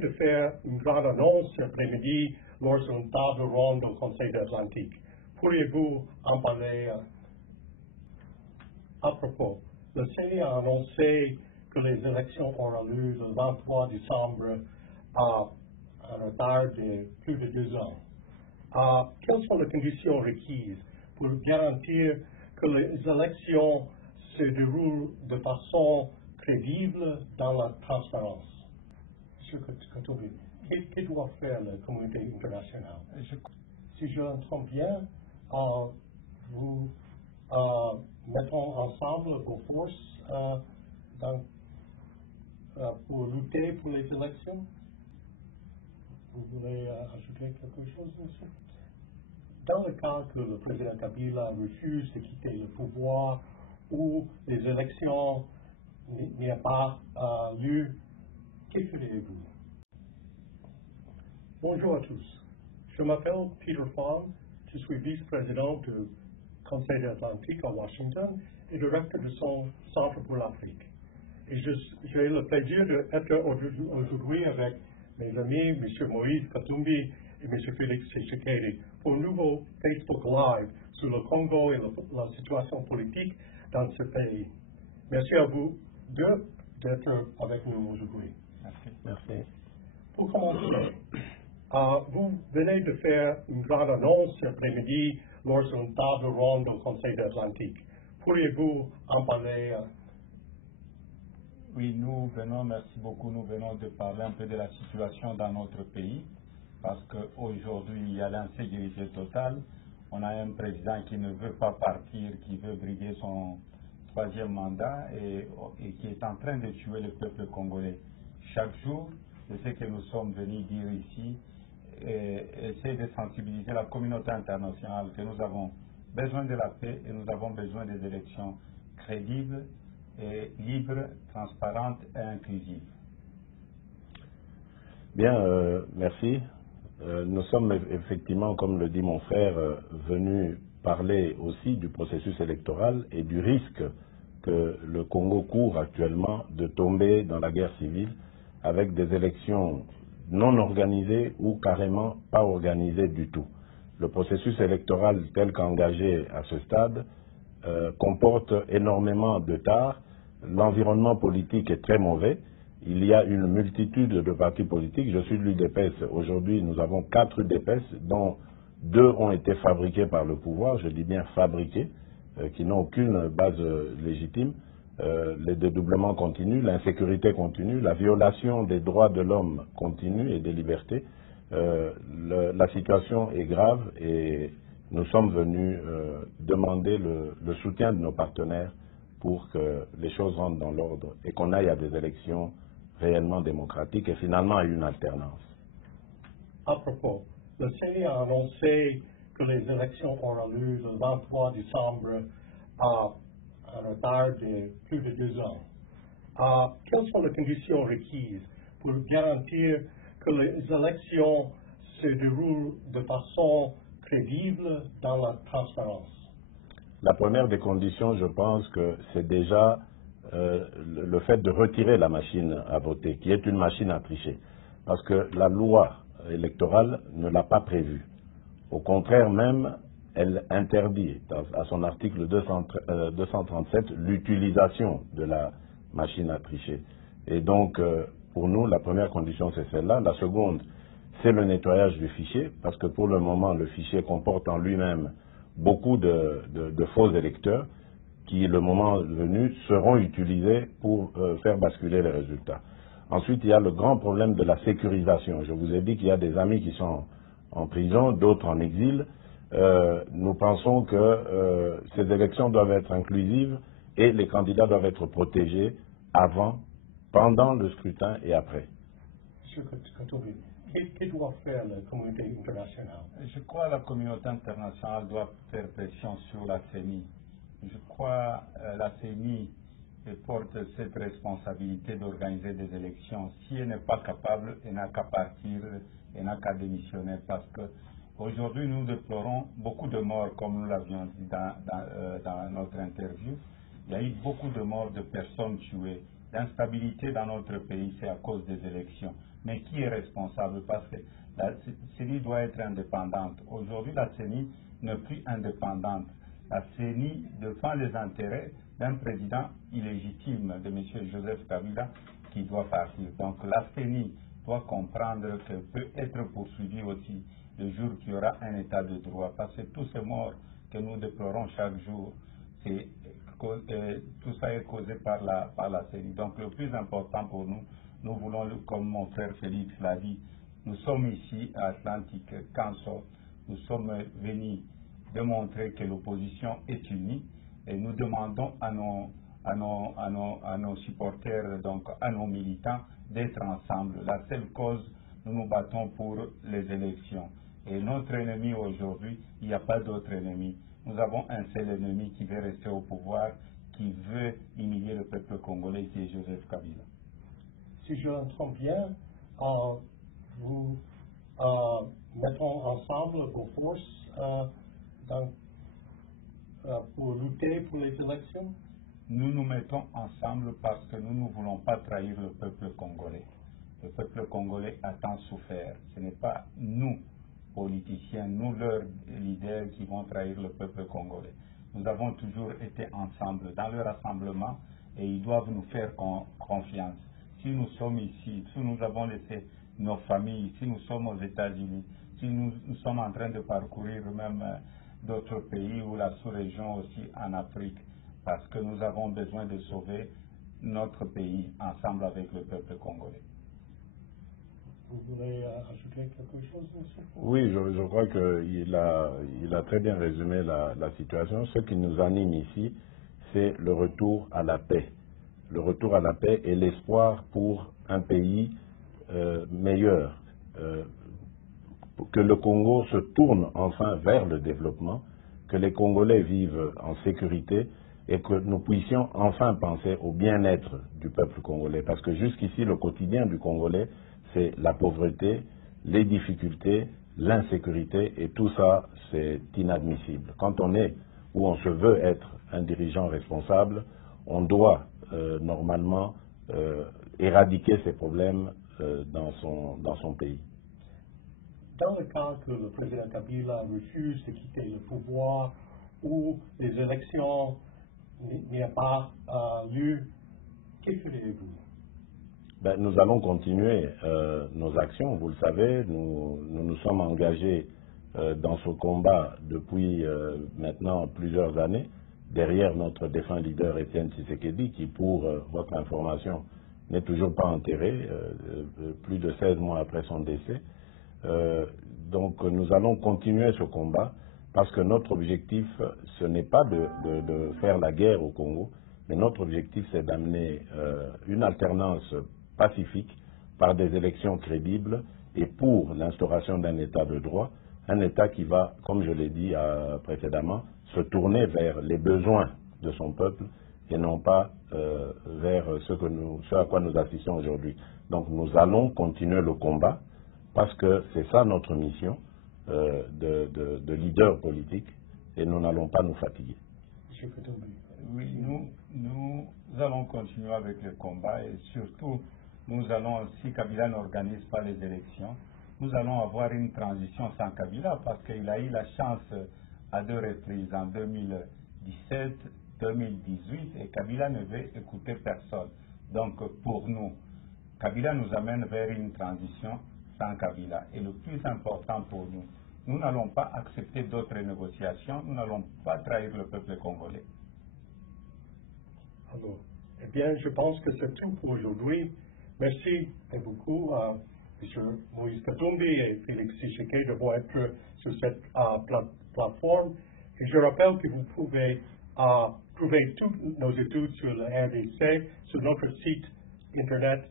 de faire une grande annonce cet après-midi lors d'une table ronde au Conseil de l'Atlantique. Pourriez-vous en parler à propos? Le CNI a annoncé que les élections auront lieu le 23 décembre à un retard de plus de 2 ans. Quelles sont les conditions requises pour garantir que les élections se déroulent de façon crédible dans la transparence? Monsieur Katumbi, que doit faire la communauté internationale? Si je l'entends bien, vous mettons ensemble vos forces pour lutter pour les élections. Vous voulez ajouter quelque chose, monsieur? Dans le cas que le président Kabila refuse de quitter le pouvoir ou les élections n'y a pas lieu, que feriez-vous? Bonjour à tous. Je m'appelle Peter Fong. Je suis vice-président du Conseil de l'Atlantique à Washington et directeur de son Centre pour l'Afrique. Et j'ai le plaisir d'être aujourd'hui avec mes amis, M. Moïse Katumbi et M. Félix Tshisekedi, pour un nouveau Facebook Live sur le Congo et la situation politique dans ce pays. Merci à vous deux d'être avec nous aujourd'hui. Merci. Pour commencer, vous venez de faire une grande annonce cet après-midi lors d'une table ronde au Conseil de l'Atlantique. Pourriez-vous en parler? Oui, merci beaucoup, nous venons de parler un peu de la situation dans notre pays, parce qu'aujourd'hui, il y a l'insécurité totale. On a un président qui ne veut pas partir, qui veut briguer son 3e mandat et qui est en train de tuer le peuple congolais. Chaque jour, c'est ce que nous sommes venus dire ici, et essayer de sensibiliser la communauté internationale que nous avons besoin de la paix et nous avons besoin des élections crédibles et libres, transparentes et inclusives. Bien, merci. Nous sommes effectivement, comme le dit mon frère, venus parler aussi du processus électoral et du risque que le Congo court actuellement de tomber dans la guerre civile avec des élections non organisées ou carrément pas organisées du tout. Le processus électoral tel qu'engagé à ce stade comporte énormément de tares. L'environnement politique est très mauvais. Il y a une multitude de partis politiques. Je suis de l'UDPS. Aujourd'hui, nous avons 4 UDPS, dont 2 ont été fabriqués par le pouvoir, je dis bien fabriqués, qui n'ont aucune base légitime. Les dédoublements continuent, l'insécurité continue, la violation des droits de l'homme continue et des libertés. La situation est grave et nous sommes venus demander le soutien de nos partenaires pour que les choses rentrent dans l'ordre et qu'on aille à des élections réellement démocratiques et finalement à une alternance. À propos, le CNI a annoncé que les élections auront lieu le 23 décembre à un retard de plus de 2 ans. Quelles sont les conditions requises pour garantir que les élections se déroulent de façon crédible dans la transparence? La première des conditions, je pense que c'est déjà le fait de retirer la machine à voter, qui est une machine à tricher. Parce que la loi électorale ne l'a pas prévu. Au contraire même, elle interdit, à son article 237, l'utilisation de la machine à tricher. Et donc, pour nous, la première condition, c'est celle-là. La seconde, c'est le nettoyage du fichier, parce que pour le moment, le fichier comporte en lui-même beaucoup de faux électeurs qui, le moment venu, seront utilisés pour faire basculer les résultats. Ensuite, il y a le grand problème de la sécurisation. Je vous ai dit qu'il y a des amis qui sont en prison, d'autres en exil. Nous pensons que ces élections doivent être inclusives et les candidats doivent être protégés avant, pendant le scrutin et après. Monsieur Katumbi, que doit faire la communauté internationale? Je crois que la communauté internationale doit faire pression sur la CENI. Je crois que la CENI porte cette responsabilité d'organiser des élections. Si elle n'est pas capable, elle n'a qu'à partir, elle n'a qu'à démissionner parce que aujourd'hui nous déplorons beaucoup de morts, comme nous l'avions dit dans notre interview. Il y a eu beaucoup de morts de personnes tuées. L'instabilité dans notre pays, c'est à cause des élections. Mais qui est responsable? Parce que la CENI doit être indépendante. Aujourd'hui, la CENI n'est plus indépendante. La CENI défend les intérêts d'un président illégitime, de M. Joseph Kabila, qui doit partir. Donc la CENI doit comprendre qu'elle peut être poursuivie aussi le jour qu'il y aura un état de droit. Parce que tous ces morts que nous déplorons chaque jour, tout ça est causé par la CENI. Donc le plus important pour nous, nous voulons, comme mon frère Félix l'a dit, nous sommes ici à Atlantic Council, nous sommes venus démontrer que l'opposition est unie et nous demandons à nos supporters, donc à nos militants, d'être ensemble. La seule cause, nous nous battons pour les élections. Et notre ennemi aujourd'hui, il n'y a pas d'autre ennemi. Nous avons un seul ennemi qui veut rester au pouvoir, qui veut humilier le peuple congolais, qui est Joseph Kabila. Si je l'entends bien, vous mettons ensemble vos forces pour lutter pour les élections? Nous nous mettons ensemble parce que nous ne voulons pas trahir le peuple congolais. Le peuple congolais a tant souffert. Ce n'est pas nous, politiciens, nous, leurs leaders, qui vont trahir le peuple congolais. Nous avons toujours été ensemble dans le rassemblement et ils doivent nous faire confiance. Si nous sommes ici, si nous avons laissé nos familles, si nous sommes aux États-Unis, si nous sommes en train de parcourir même d'autres pays ou la sous-région aussi en Afrique, parce que nous avons besoin de sauver notre pays ensemble avec le peuple congolais. Vous voulez ajouter quelque chose, monsieur? Oui, je crois qu'il a très bien résumé la situation. Ce qui nous anime ici, c'est le retour à la paix. Le retour à la paix et l'espoir pour un pays meilleur. Que le Congo se tourne enfin vers le développement, que les Congolais vivent en sécurité et que nous puissions enfin penser au bien-être du peuple congolais. Parce que jusqu'ici, le quotidien du Congolais, c'est la pauvreté, les difficultés, l'insécurité, et tout ça, c'est inadmissible. Quand on est ou on se veut être un dirigeant responsable, on doit normalement éradiquer ces problèmes dans son pays. Dans le cas que le président Kabila refuse de quitter le pouvoir ou les élections n'y a pas lieu, que feriez-vous? Nous allons continuer nos actions. Vous le savez, nous sommes engagés dans ce combat depuis maintenant plusieurs années, derrière notre défunt leader Étienne Tshisekedi, qui, pour votre information, n'est toujours pas enterré, plus de 16 mois après son décès. Donc nous allons continuer ce combat parce que notre objectif, ce n'est pas de faire la guerre au Congo, mais notre objectif, c'est d'amener une alternance pacifique par des élections crédibles et pour l'instauration d'un État de droit, un État qui va, comme je l'ai dit précédemment, se tourner vers les besoins de son peuple et non pas vers ce à quoi nous assistons aujourd'hui. Donc nous allons continuer le combat parce que c'est ça notre mission de leader politique et nous n'allons pas nous fatiguer. Oui, nous allons continuer avec le combat et surtout nous allons, si Kabila n'organise pas les élections, nous allons avoir une transition sans Kabila parce qu'il a eu la chance à 2 reprises, en 2017, 2018, et Kabila ne veut écouter personne. Donc pour nous, Kabila nous amène vers une transition sans Kabila. Et le plus important pour nous, nous n'allons pas accepter d'autres négociations, nous n'allons pas trahir le peuple congolais. Alors, eh bien, je pense que c'est tout pour aujourd'hui. Merci beaucoup à M. Moïse Katumbi et Félix Tshisekedi d'avoir été sur cette plateforme. Et je rappelle que vous pouvez trouver toutes nos études sur le RDC sur notre site internet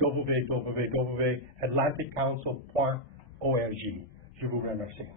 www.atlanticcouncil.org. Je vous remercie.